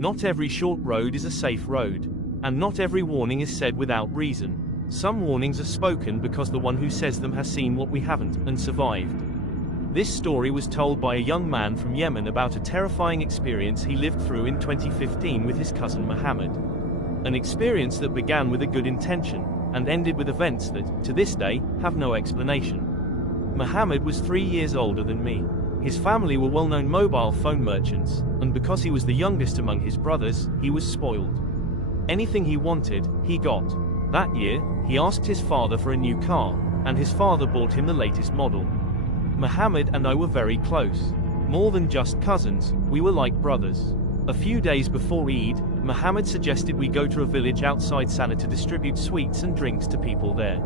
Not every short road is a safe road, and not every warning is said without reason. Some warnings are spoken because the one who says them has seen what we haven't, and survived. This story was told by a young man from Yemen about a terrifying experience he lived through in 2015 with his cousin Mohammed. An experience that began with a good intention, and ended with events that, to this day, have no explanation. Mohammed was 3 years older than me. His family were well-known mobile phone merchants, and because he was the youngest among his brothers, he was spoiled. Anything he wanted, he got. That year, he asked his father for a new car, and his father bought him the latest model. Mohammed and I were very close. More than just cousins, we were like brothers. A few days before Eid, Mohammed suggested we go to a village outside Sana'a to distribute sweets and drinks to people there.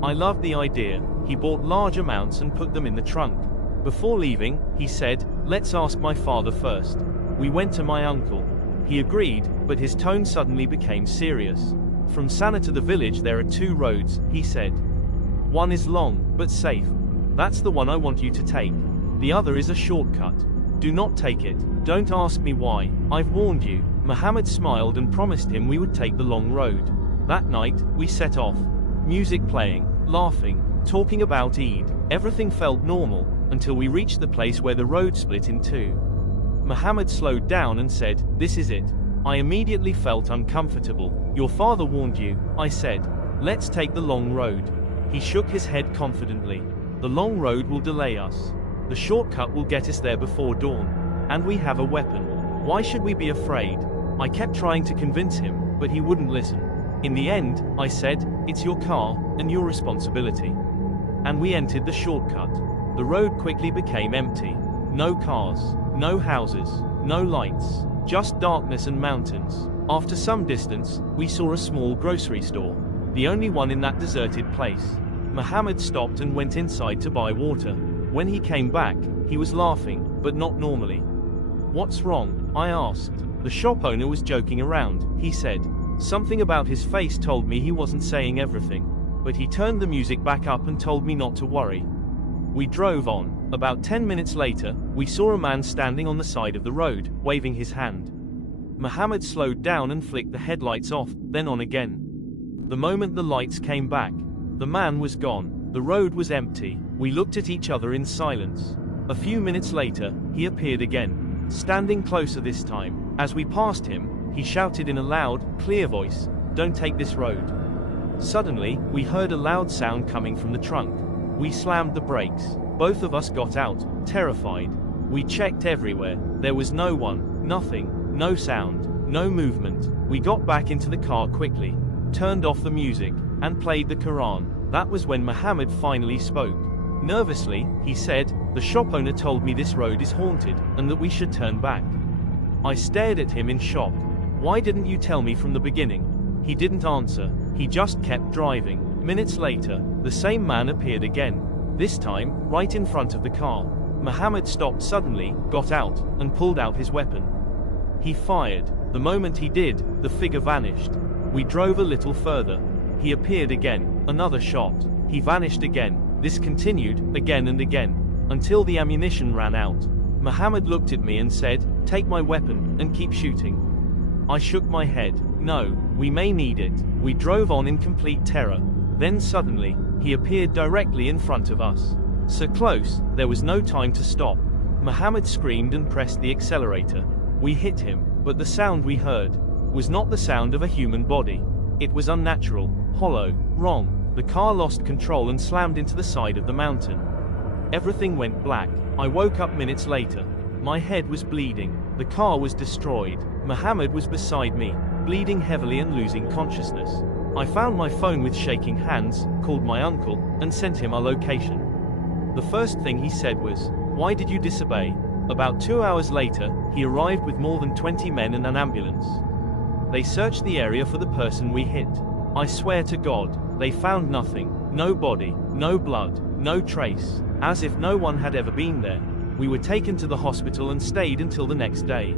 I loved the idea. He bought large amounts and put them in the trunk. Before leaving, he said, "Let's ask my father first." We went to my uncle. He agreed, but his tone suddenly became serious. "From Sana'a to the village there are 2 roads," he said. "One is long, but safe. That's the one I want you to take. The other is a shortcut. Do not take it. Don't ask me why. I've warned you." Mohammed smiled and promised him we would take the long road. That night, we set off. Music playing, laughing, talking about Eid. Everything felt normal, until we reached the place where the road split in 2. Mohammed slowed down and said, "This is it." I immediately felt uncomfortable. "Your father warned you," I said. "Let's take the long road." He shook his head confidently. "The long road will delay us. The shortcut will get us there before dawn. And we have a weapon. Why should we be afraid?" I kept trying to convince him, but he wouldn't listen. In the end, I said, "It's your car, and your responsibility." And we entered the shortcut. The road quickly became empty. No cars, no houses, no lights, just darkness and mountains. After some distance, we saw a small grocery store, the only one in that deserted place. Mohammed stopped and went inside to buy water. When he came back, he was laughing, but not normally. "What's wrong?" I asked. The shop owner was joking around, he said. Something about his face told me he wasn't saying everything, but he turned the music back up and told me not to worry. We drove on. About 10 minutes later, we saw a man standing on the side of the road, waving his hand. Mohammed slowed down and flicked the headlights off, then on again. The moment the lights came back, the man was gone. The road was empty. We looked at each other in silence. A few minutes later, he appeared again, standing closer this time. As we passed him, he shouted in a loud, clear voice, "Don't take this road." Suddenly, we heard a loud sound coming from the trunk. We slammed the brakes. Both of us got out, terrified. We checked everywhere. There was no one, nothing, no sound, no movement. We got back into the car quickly, turned off the music, and played the Quran. That was when Mohammed finally spoke. Nervously, he said, "The shop owner told me this road is haunted, and that we should turn back." I stared at him in shock. "Why didn't you tell me from the beginning?" He didn't answer. He just kept driving. Minutes later, the same man appeared again. This time, right in front of the car. Mohammed stopped suddenly, got out, and pulled out his weapon. He fired. The moment he did, the figure vanished. We drove a little further. He appeared again. Another shot. He vanished again. This continued, again and again, until the ammunition ran out. Mohammed looked at me and said, "Take my weapon, and keep shooting." I shook my head. "No, we may need it." We drove on in complete terror. Then suddenly, he appeared directly in front of us. So close, there was no time to stop. Mohammed screamed and pressed the accelerator. We hit him, but the sound we heard was not the sound of a human body. It was unnatural, hollow, wrong. The car lost control and slammed into the side of the mountain. Everything went black. I woke up minutes later. My head was bleeding. The car was destroyed. Mohammed was beside me, bleeding heavily and losing consciousness. I found my phone with shaking hands, called my uncle, and sent him our location. The first thing he said was, "Why did you disobey?" About 2 hours later, he arrived with more than 20 men and an ambulance. They searched the area for the person we hit. I swear to God, they found nothing. No body, no blood, no trace. As if no one had ever been there. We were taken to the hospital and stayed until the next day.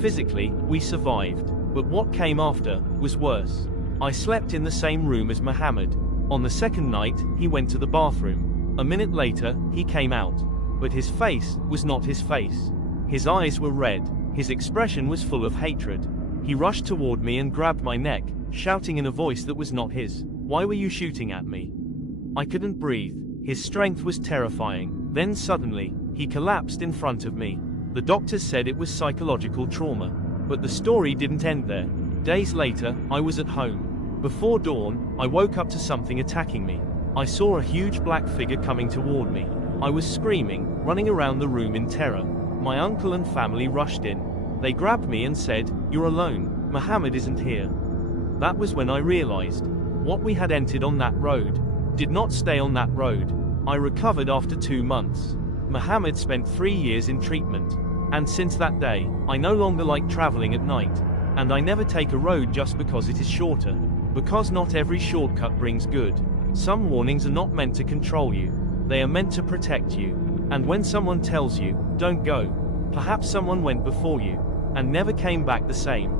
Physically, we survived. But what came after was worse. I slept in the same room as Mohammed. On the second night, he went to the bathroom. A minute later, he came out. But his face was not his face. His eyes were red. His expression was full of hatred. He rushed toward me and grabbed my neck, shouting in a voice that was not his, "Why were you shooting at me?" I couldn't breathe. His strength was terrifying. Then suddenly, he collapsed in front of me. The doctors said it was psychological trauma. But the story didn't end there. Days later, I was at home. Before dawn, I woke up to something attacking me. I saw a huge black figure coming toward me. I was screaming, running around the room in terror. My uncle and family rushed in. They grabbed me and said, "You're alone. Muhammad isn't here." That was when I realized what we had entered on that road did not stay on that road. I recovered after 2 months. Muhammad spent 3 years in treatment. And since that day, I no longer like traveling at night. And I never take a road just because it is shorter. Because not every shortcut brings good. Some warnings are not meant to control you. They are meant to protect you. And when someone tells you, "Don't go," perhaps someone went before you and never came back the same.